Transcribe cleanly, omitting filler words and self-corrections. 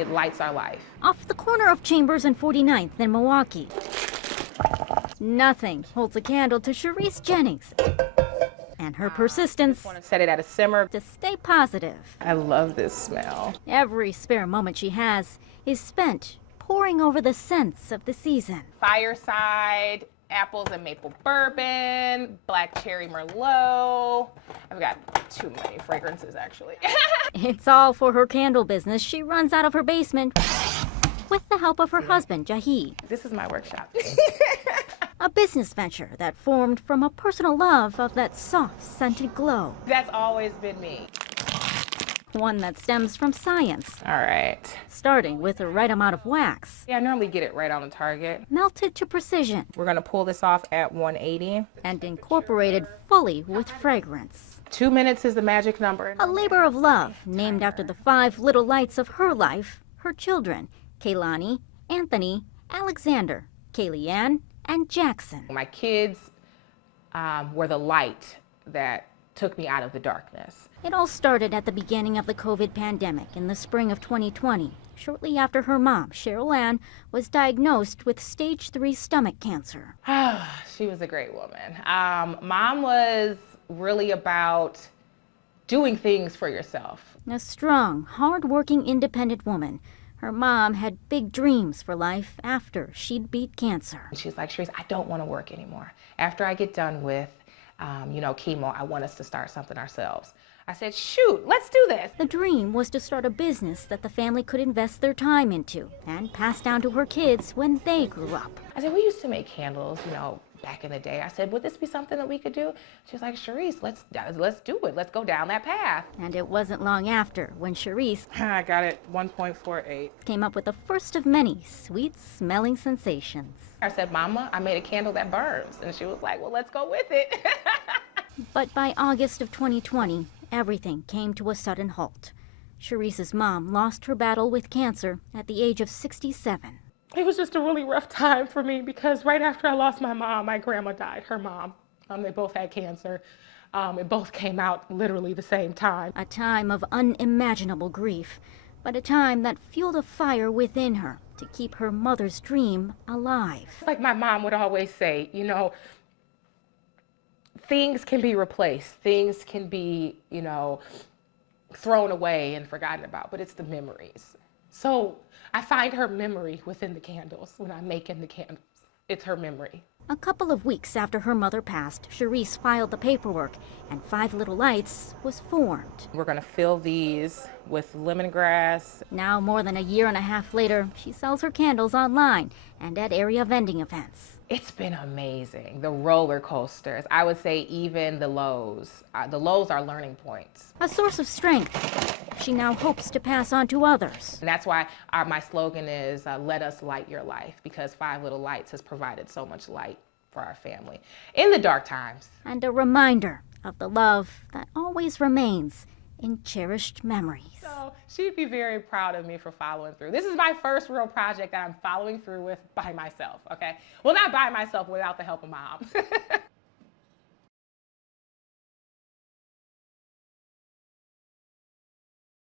It lights our life. Off the corner of Chambers and 49th in Milwaukee. Nothing holds a candle to Cherise Jennings and her persistence I want to set it at a simmer. to stay positive. I love this smell. Every spare moment she has is spent poring over the scents of the season. Fireside, apples and maple bourbon, black cherry merlot. I've got too many fragrances, actually. It's all for her candle business she runs out of her basement with the help of her husband, Jahid. This is my workshop. A business venture that formed from a personal love of that soft, scented glow. That's always been me. One that stems from science, All right. starting with the right amount of wax, Yeah, I normally get it right on the target. melted to precision, We're gonna pull this off at 180. and incorporated fully with fragrance. 2 minutes is the magic number. A labor of love named after the 5 little lights of her life, her children, Kaylani, Anthony, Alexander, Kayleanne, and Jackson. My kids were the light that took me out of the darkness. It all started at the beginning of the COVID pandemic in the spring of 2020, shortly after her mom, Cheryl Ann, was diagnosed with stage 3 stomach cancer. She was a great woman. Mom was really about doing things for yourself. A strong, hard-working, independent woman, her mom had big dreams for life after she'd beat cancer. She's like, Sharice, I don't want to work anymore. After I get done with, chemo, I want us to start something ourselves. I said, shoot, let's do this. The dream was to start a business that the family could invest their time into and pass down to her kids when they grew up. I said, we used to make candles, back in the day. I said, would this be something that we could do? She's like, Sharice, let's do it. Let's go down that path. And it wasn't long after when Cherise I got it, 1.48. came up with the first of many sweet-smelling sensations. I said, Mama, I made a candle that burns. And she was like, well, let's go with it. But by August of 2020, everything came to a sudden halt. Charice's mom lost her battle with cancer at the age of 67. It was just a really rough time for me because right after I lost my mom, my grandma died, her mom. They both had cancer. It both came out literally the same time. A time of unimaginable grief, but a time that fueled a fire within her to keep her mother's dream alive. Like my mom would always say, things can be replaced. Things can be, thrown away and forgotten about, but it's the memories. So I find her memory within the candles when I'm making the candles. It's her memory. A couple of weeks after her mother passed, Charice filed the paperwork, and 5 Little Lights was formed. We're gonna fill these with lemongrass. Now, more than a year and a half later, she sells her candles online and at area vending events. It's been amazing. The roller coasters. I would say even the lows. The lows are learning points. A source of strength she now hopes to pass on to others. And that's why my slogan is, let us light your life, because 5 Little Lights has provided so much light for our family in the dark times. And a reminder of the love that always remains in cherished memories. So she'd be very proud of me for following through. This is my first real project that I'm following through with by myself, okay? Well, not by myself, without the help of Mom.